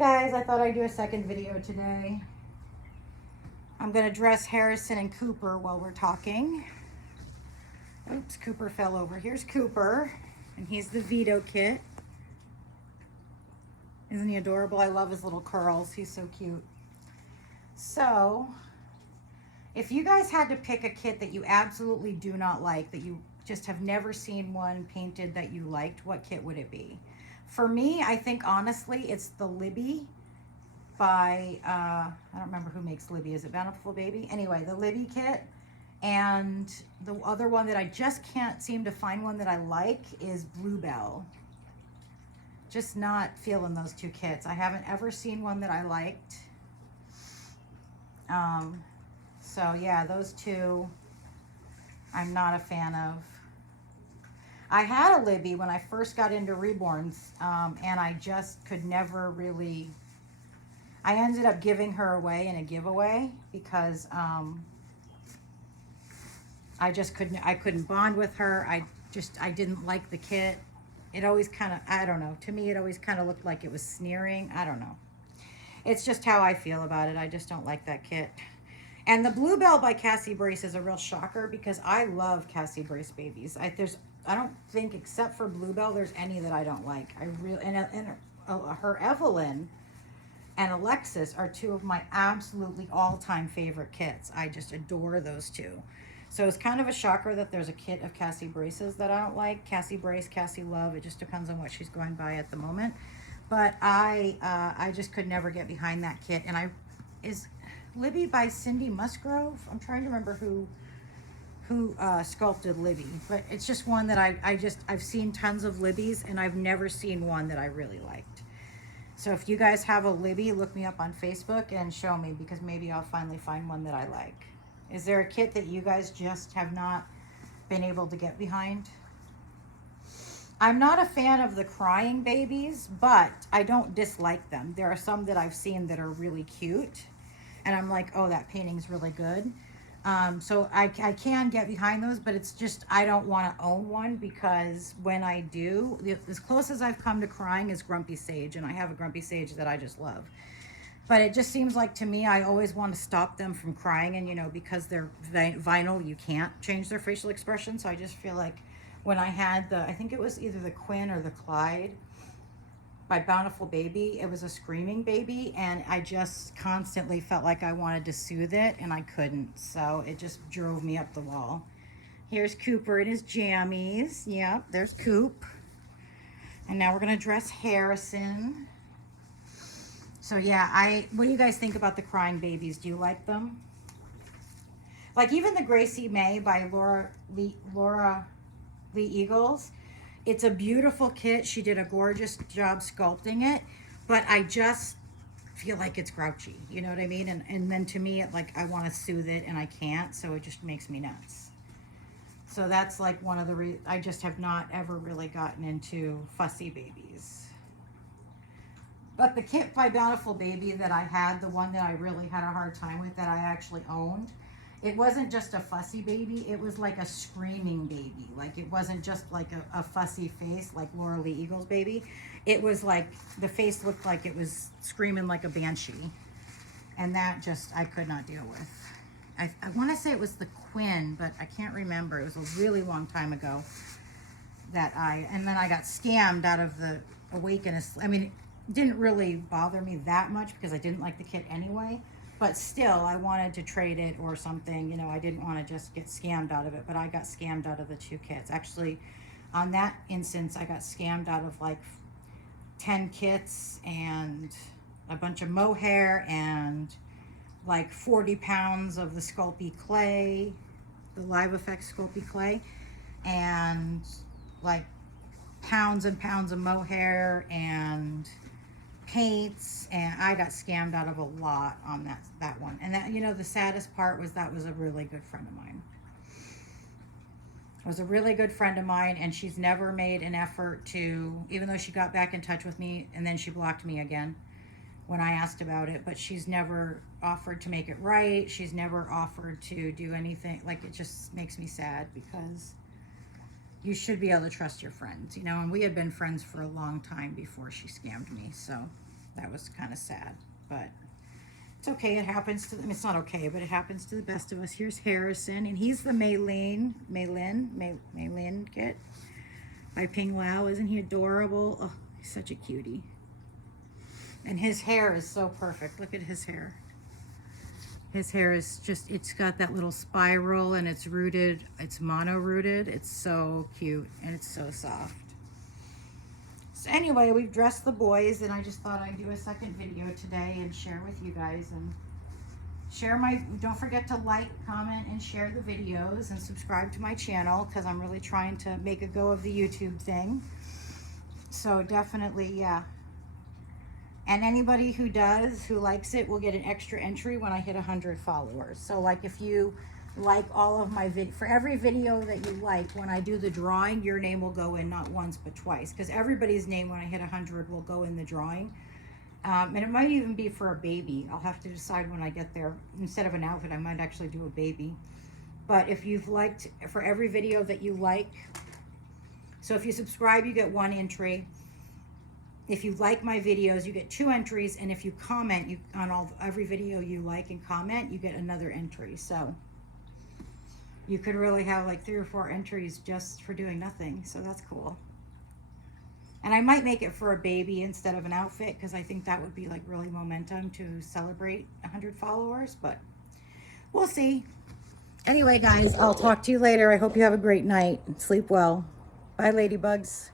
guys, I thought I'd do a second video today. I'm gonna dress Harrison and Cooper while we're talking. Oops, Cooper fell over. Here's Cooper, and he's the Vito kit. Isn't he adorable? I love his little curls. He's so cute. So, if you guys had to pick a kit that you absolutely do not like, that you just have never seen one painted that you liked, what kit would it be? For me, I think honestly, it's the Libby by, I don't remember who makes Libby. Is it Bountiful Baby? Anyway, the Libby kit. And the other one that I just can't seem to find one that I like is Bluebell. Just not feeling those two kits. I haven't ever seen one that I liked. So yeah, those two I'm not a fan of. I had a Libby when I first got into Reborns, and I just could never really, I ended up giving her away in a giveaway because I couldn't bond with her. I didn't like the kit. It always kind of, I don't know, to me it always kind of looked like it was sneering. I don't know. It's just how I feel about it. I just don't like that kit. And the Bluebell by Cassie Brace is a real shocker because I love Cassie Brace babies. I don't think, except for Bluebell, there's any that I don't like. I really, and her Evelyn and Alexis are two of my absolutely all-time favorite kits. I just adore those two. So it's kind of a shocker that there's a kit of Cassie Brace's that I don't like. Cassie Brace, Cassie Love, it just depends on what she's going by at the moment. But I just could never get behind that kit. And is Libby by Cindy Musgrove? I'm trying to remember who sculpted Libby, but it's just one that I've seen tons of Libby's and I've never seen one that I really liked. So if you guys have a Libby, look me up on Facebook and show me, because maybe I'll finally find one that I like. Is there a kit that you guys just have not been able to get behind? I'm not a fan of the crying babies, but I don't dislike them. There are some that I've seen that are really cute, and I'm like, oh, that painting's really good. So I can get behind those, but it's just, I don't want to own one, because when I do, as close as I've come to crying is Grumpy Sage, and I have a Grumpy Sage that I just love. But it just seems like to me, I always want to stop them from crying, and you know, because they're vinyl, you can't change their facial expression. So I just feel like when I had I think it was either the Quinn or the Clyde by Bountiful Baby, it was a screaming baby, and I just constantly felt like I wanted to soothe it, and I couldn't. So it just drove me up the wall. Here's Cooper in his jammies. Yep, there's Coop. And now we're gonna dress Harrison. So yeah, what do you guys think about the crying babies? Do you like them? Like even the Gracie May by Laura Lee Eagles. It's a beautiful kit. She did a gorgeous job sculpting it, but I just feel like it's grouchy. You know what I mean? And then to me, I want to soothe it and I can't, so it just makes me nuts. So that's like one of the reasons I just have not ever really gotten into fussy babies. But the kit by Bountiful Baby that I had, the one that I really had a hard time with, that I actually owned, it wasn't just a fussy baby, it was like a screaming baby. Like it wasn't just like a fussy face like Laura Lee Eagles' baby. It was like, the face looked like it was screaming like a banshee. And that just, I could not deal with. I want to say it was the Quinn, but I can't remember. It was a really long time ago that and then I got scammed out of the Awaken. I mean, it didn't really bother me that much because I didn't like the kit anyway. But still, I wanted to trade it or something. You know, I didn't want to just get scammed out of it, but I got scammed out of the two kits. Actually, on that instance, I got scammed out of like 10 kits and a bunch of mohair and like 40 pounds of the Sculpey clay, the Live Effects Sculpey clay, and like pounds and pounds of mohair and paints, and I got scammed out of a lot on that one. And that, you know, the saddest part was that was a really good friend of mine. It was a really good friend of mine, and she's never made an effort to, even though she got back in touch with me and then she blocked me again when I asked about it, but she's never offered to make it right. She's never offered to do anything. Like, it just makes me sad, because you should be able to trust your friends, you know, and we had been friends for a long time before she scammed me. So that was kind of sad, but it's okay. It happens to them. It's not okay, but it happens to the best of us. Here's Harrison, and he's the Maylin kit by Ping Lao. Isn't he adorable? Oh, he's such a cutie. And his hair is so perfect. Look at his hair. His hair is just, it's got that little spiral and it's rooted, it's mono rooted. It's so cute and it's so soft. So anyway, we've dressed the boys and I just thought I'd do a second video today and share with you guys and share don't forget to like, comment, and share the videos and subscribe to my channel because I'm really trying to make a go of the YouTube thing. So definitely, yeah. And anybody who likes it will get an extra entry when I hit 100 followers. So like if you like all of my for every video that you like, when I do the drawing, your name will go in not once but twice, because everybody's name when I hit 100 will go in the drawing. And it might even be for a baby. I'll have to decide when I get there. Instead of an outfit, I might actually do a baby. But if you've liked, for every video that you like, so if you subscribe, you get 1 entry. If you like my videos, you get 2 entries, and if you comment on every video you like and comment, you get another entry. So you could really have like 3 or 4 entries just for doing nothing. So that's cool. And I might make it for a baby instead of an outfit, because I think that would be like really momentum to celebrate 100 followers, but we'll see. Anyway, guys, I'll talk to you later. I hope you have a great night. Sleep well. Bye, ladybugs.